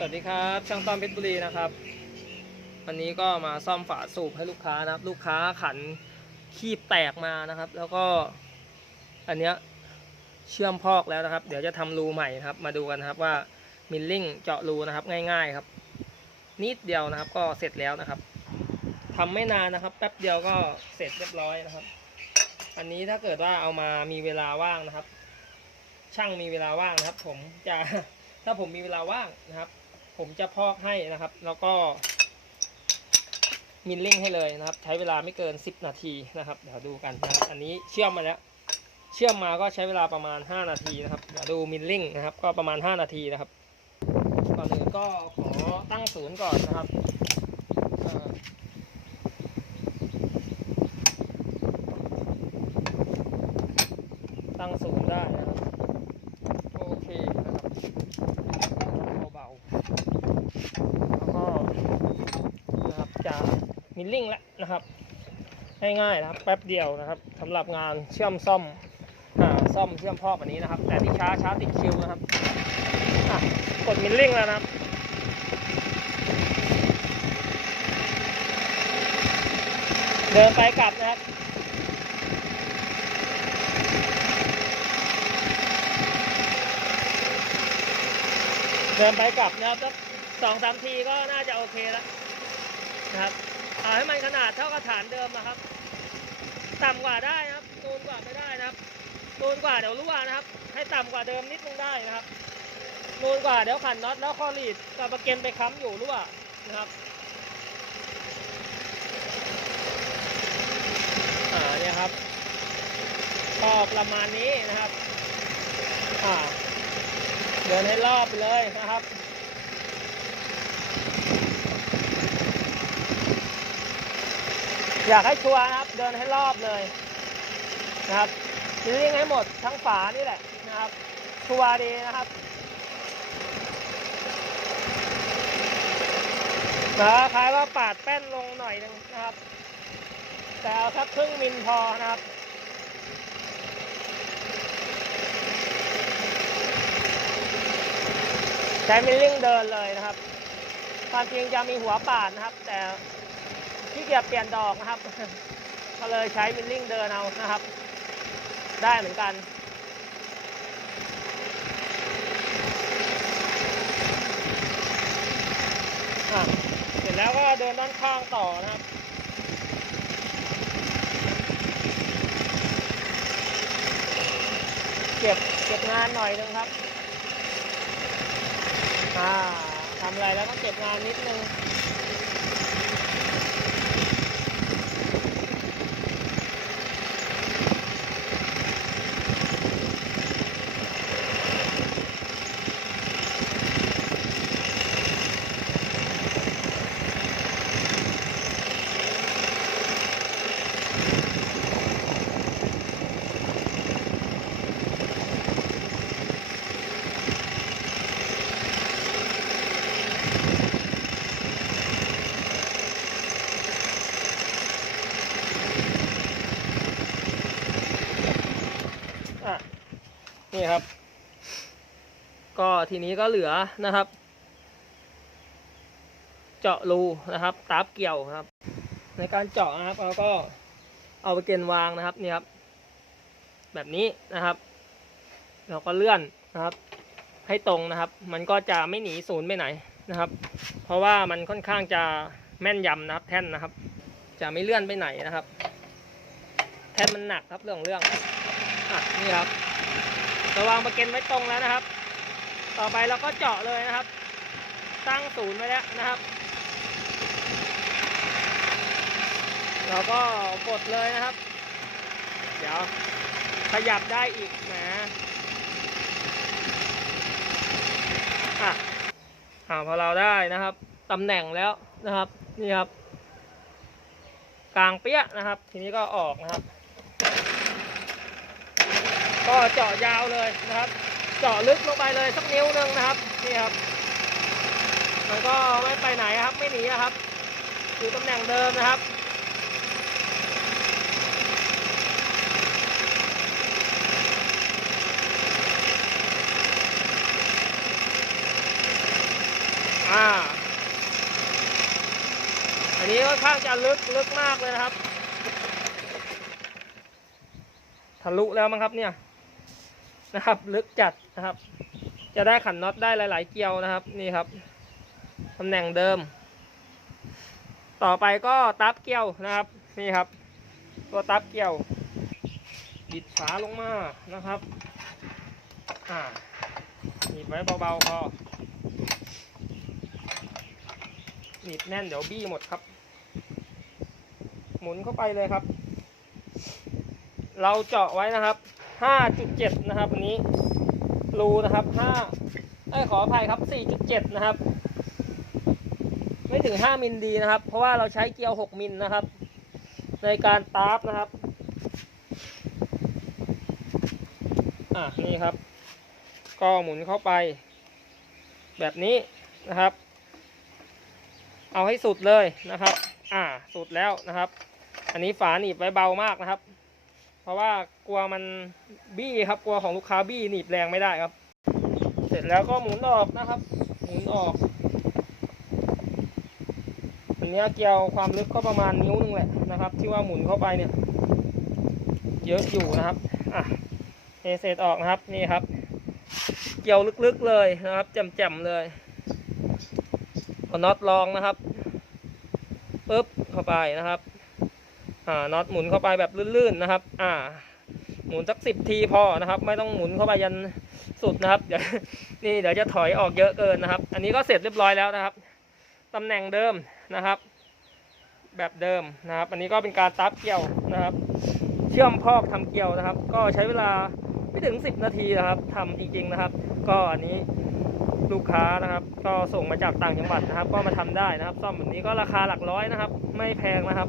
สวัสดีครับ ช่างต้อมเพชรบุรีนะครับ วันนี้ก็มาซ่อมฝาสูบให้ลูกค้านะครับ ลูกค้าขันคีบแตกมานะครับ แล้วก็อันเนี้ยเชื่อมพอกแล้วนะครับ เดี๋ยวจะทำรูใหม่นะครับ มาดูกันนะครับว่ามิลลิ่งเจาะรูนะครับ ง่าย ๆครับ นิดเดียวนะครับ ก็เสร็จแล้วนะครับทำไม่นานนะครับ แป๊บเดียวก็เสร็จเรียบร้อยนะครับ อันนี้ถ้าเกิดว่าเอามามีเวลาว่างนะครับ ช่างมีเวลาว่างนะครับ ผมจะถ้าผมมีเวลาว่างนะครับ ผมจะพอกให้นะครับ แล้วก็มิลลิ่งให้เลยนะครับ ใช้เวลาไม่เกิน 10 นาทีนะครับ เดี๋ยวดูกันนะครับ อันนี้เชื่อมมาแล้ว เชื่อมมาก็ใช้เวลาประมาณ 5 นาทีนะครับ เดี๋ยวดูมิลลิ่งนะครับ ก็ประมาณ 5 นาทีนะครับ ก่อนอื่นก็ขอตั้งศูนย์ก่อนนะครับตั้งศูนย์ได้นะครับ โอเคนะครับเบาๆแล้วก็นะครับจะมิ ลลิ่งแล้วนะครับ ง่ายๆนะครับแป๊บเดียวนะครับสำหรับงานเชื่อมซ่อมอซ่อมเชื่อมพอแบบนี้นะครับ แต่ที่ช้าช้าติดคิวนะครับกดมิลลิ่งแล้วนะครับเดินไปกลับนะครับเดินไปกลับนะครับสักสองสามทีก็น่าจะโอเคแล้วนะครับ เอาให้มันขนาดเท่ากับฐานเดิมนะครับ ต่ำกว่าได้นะครับนูนกว่าไม่ได้นะครับนูนกว่าเดี๋ยวรั่วนะครับ ให้ต่ำกว่าเดิมนิดนึงได้นะครับนูนกว่าเดี๋ยวขันน็อตแล้วข้อรีดกับประเก็นไปค้ำอยู่รั่วนะครับอ่าเนี่ยครับก็ประมาณนี้นะครับ อ่าเดินให้รอบไปเลยนะครับ อยากให้ชัวร์นะครับ เดินให้รอบเลยนะครับทีนี้ให้หมดทั้งฝานี่แหละนะครับชัวร์ดีนะครับนะคล้ายว่าปาดแป้นลงหน่อยนึงนะครับ แต่เอาสักครึ่งมิลพอนะครับใช้มิลลิ่งเดินเลยนะครับ ความจริงจะมีหัวปาดนะครับ แต่ ที่เกียจเปลี่ยนดอกนะครับ ก็เลยใช้มิลลิ่งเดินเอานะครับ ได้เหมือนกันอะเสร็จแล้วก็เดินด้านข้างต่อนะครับเก็บเก็บงานหน่อยนึงครับ อ่าทำอะไรแล้วต้องเก็บงานนิดนึง นี่ครับ ก็ทีนี้ก็เหลือนะครับ เจาะรูนะครับตาบเกี่ยวครับ ในการเจาะนะครับเราก็เอาไปเกณฑ์วางนะครับนี่ครับ แบบนี้นะครับ เราก็เลื่อนนะครับ ให้ตรงนะครับ มันก็จะไม่หนีศูนย์ไปไหนนะครับ เพราะว่ามันค่อนข้างจะแม่นยำนะครับ แท่นนะครับ จะไม่เลื่อนไปไหนนะครับ แท่นมันหนักครับเรื่องของเรื่องอะนี่ครับ ระวางประเก็นไว้ตรงแล้วนะครับ ต่อไปเราก็เจาะเลยนะครับ ตั้งศูนย์ไว้แล้วนะครับ เราก็กดเลยนะครับ เดี๋ยวขยับได้อีกนะอะอ่าพอเราได้นะครับตำแหน่งแล้วนะครับ นี่ครับ กลางเปี้ยนะครับ ทีนี้ก็ออกนะครับ ก็เจาะยาวเลยนะครับ เจาะลึกลงไปเลยสักนิ้วหนึ่งนะครับนี่ครับมันก็ไม่ไปไหนครับไม่หนีครับอยู่ตำแหน่งเดิมนะครับอ่าอันนี้ค่อนข้างจะลึกลึกมากเลยนะครับ ทะลุแล้วมั้งครับเนี่ย นะครับ ลึกจัดนะครับ จะได้ขันน็อตได้หลาย ๆ เกียวนะครับ นี่ครับตำแหน่งเดิม ต่อไปก็ตับเกียวนะครับ นี่ครับ ตัวตับเกียว บิดฝาลงมานะครับอ่าหนีบไว้เบาๆพอหนีบแน่นเดี๋ยวบี้หมดครับ หมุนเข้าไปเลยครับ เราเจาะไว้นะครับ 5.7 นะครับอันนี้รูนะครับ5เอ้ขออภัยครับ 4.7 นะครับ ไม่ถึง 5 มิลดีนะครับ เพราะว่าเราใช้เกลียว 6 มิลนะครับ ในการตาร์ฟนะครับอะนี่ครับ ก็หมุนเข้าไป แบบนี้นะครับ เอาให้สุดเลยนะครับ อ่าสุดแล้วนะครับ อันนี้ฝาหนีบไว้เบามากนะครับ ราะว่ากลัวมันบี้ครับกลัวของลูกค้าบี้หนีบแรงไม่ได้ครับ เสร็จแล้วก็หมุนออกนะครับ หมุนออกอันนี้เกลียวความลึกก็ประมาณนิ้วนึงแหละนะครับ ที่ว่าหมุนเข้าไปเนี่ย เยอะอยู่นะครับอะเทเศษออกนะครับนี่ครับ เกี่ยวลึกๆเลยนะครับแจ่มๆเลยเอาน็อตรองนะครับปึ๊บเข้าไปนะครับ อ่าน็อตหมุนเข้าไปแบบลื่นๆนะครับ อ่า หมุนสักสิบทีพอนะครับ ไม่ต้องหมุนเข้าไปยันสุดนะครับเดี๋ยวนี่เดี๋ยวจะถอยออกเยอะเกินนะครับ อันนี้ก็เสร็จเรียบร้อยแล้วนะครับตำแหน่งเดิมนะครับ แบบเดิมนะครับ อันนี้ก็เป็นการตับเกี่ยวนะครับ เชื่อมพอกทำเกี่ยวนะครับ ก็ใช้เวลาไม่ถึง 10 นาทีนะครับทำจริงๆนะครับ ก็อันนี้ลูกค้านะครับ ก็ส่งมาจากต่างจังหวัดนะครับ ก็มาทำได้นะครับ ซ่อมแบบนี้ก็ราคาหลักร้อยนะครับ ไม่แพงนะครับ